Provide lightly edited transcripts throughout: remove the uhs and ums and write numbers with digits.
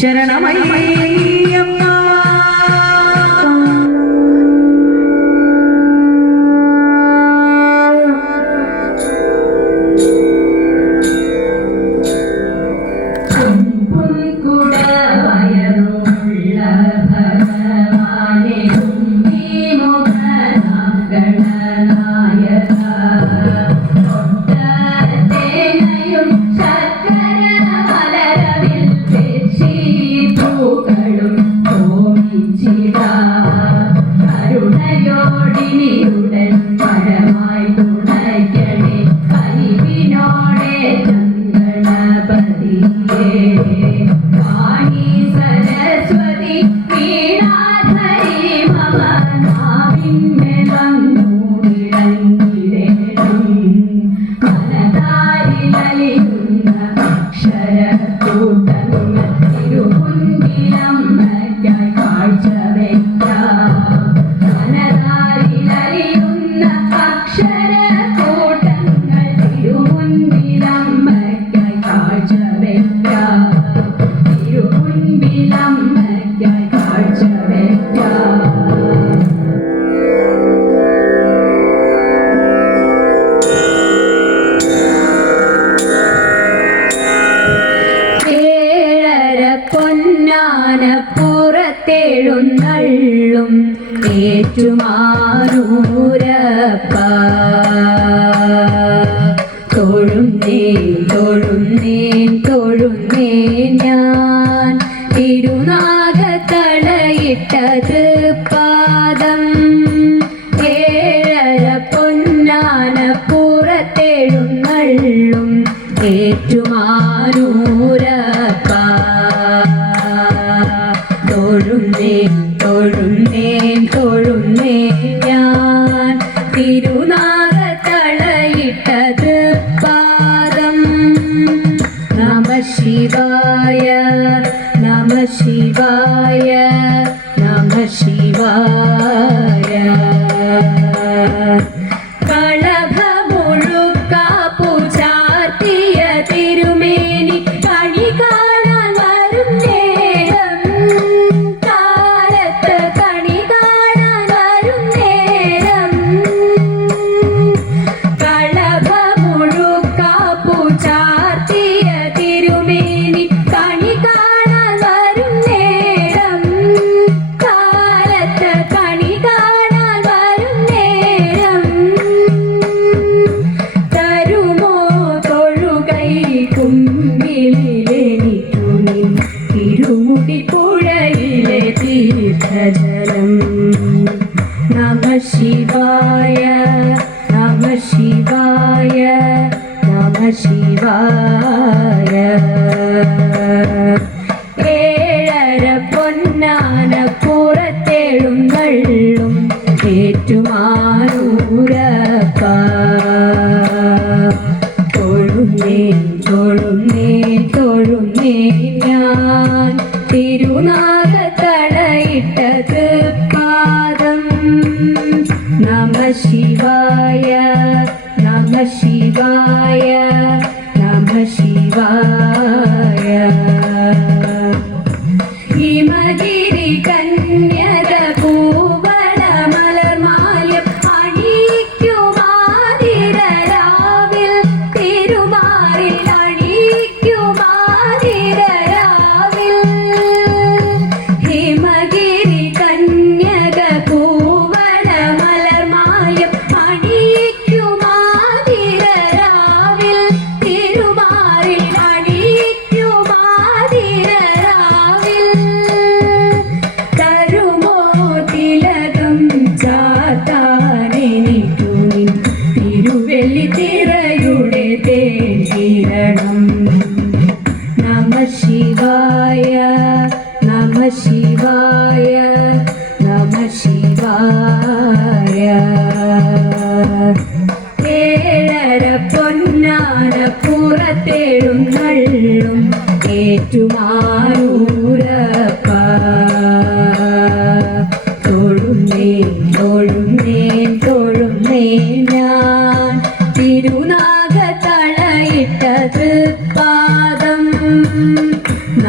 ശരണമയ്യമ്മ. പുറത്തെഴുന്നള്ളും ഏറ്റുമാനൂരപ്പ തൊഴുന്നേൻ തൊഴുന്നേൻ തൊഴുന്നേൻ ഞാൻ തിരുനാഗത്തളയിട്ടത് പാദം ഏഴര പൊന്നാന പുറത്തെഴുന്നള്ളും ഏറ്റുമാനൂരപ്പ തൊഴുന്നേൻ തൊഴുന്നേൻ തൊഴുന്നേൻ ഞാൻ തിരുനാഗത്തളയിട്ടത് പാദം നമ ശിവായ നമ ശിവായ നമ ശിവായ കളഭമുഴുക്കാപ്പു ചാർത്തിയ തിരുമേനി കണി കാണാൻ വരും നേരം കാലത്ത് കണി കാണാൻ വരും നേരം കളഭമുഴുക്കാപ്പു ചാർത്തിയ തിരുമേനി കണി കാണാൻ വരും നേരം കാലത്ത് കണി കാണാൻ വരും നേരം തരുമോ തൊഴുകൈ കുമ്പിളിലെനിക്കു നിൻ തിരുമുടി പുഴയിലെ തീർത്ഥജലം നമ ശിവായ നമ ശിവായ നമ ശിവായ ഏഴര പൊന്നാന പുറത്തെഴുന്നള്ളും ഏറ്റുമാനൂരപ്പ തൊഴുന്നേൻ തൊഴുന്നേൻ തൊഴുന്നേൻ ഞാൻ തിരുനാഗത്തളയിട്ടത് പാദം നമ ശിവായ നമ ശിവായ നമ ശിവായ ഹിമഗിരി കന്യക പൂവന മലർമാല്യം അണിയിക്കുമാതിരരാവിൽ തിരുമാറിൽ അണിയിക്കുമാതിരരാവിൽ ഹിമഗിരി കന്യക പൂവന മലർമാല്യം അണിയിക്കുമാതിരരാവിൽ തിരുമാറിൽ അണിയിക്കുമാതിരരാവിൽ തരുമോ തിലകം ചാത്താനെനിക്കു നിൻ തിരുവെള്ളി തിറയുടെ തേകിരണം നമ ശിവായ നമ ശിവായ നമ ശിവായ ഏഴര പൊന്നാന പുറത്തെഴുന്നള്ളും ഏറ്റുമാനൂരപ്പ തൊഴുന്നേൻ തൊഴുന്നേൻ തൊഴുന്നേൻ ഞാൻ തിരുനാഗത്തളയിട്ടത് പാദം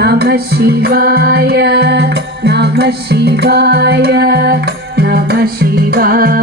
നമ ശിവായ നമ ശിവായ നമ ശിവായ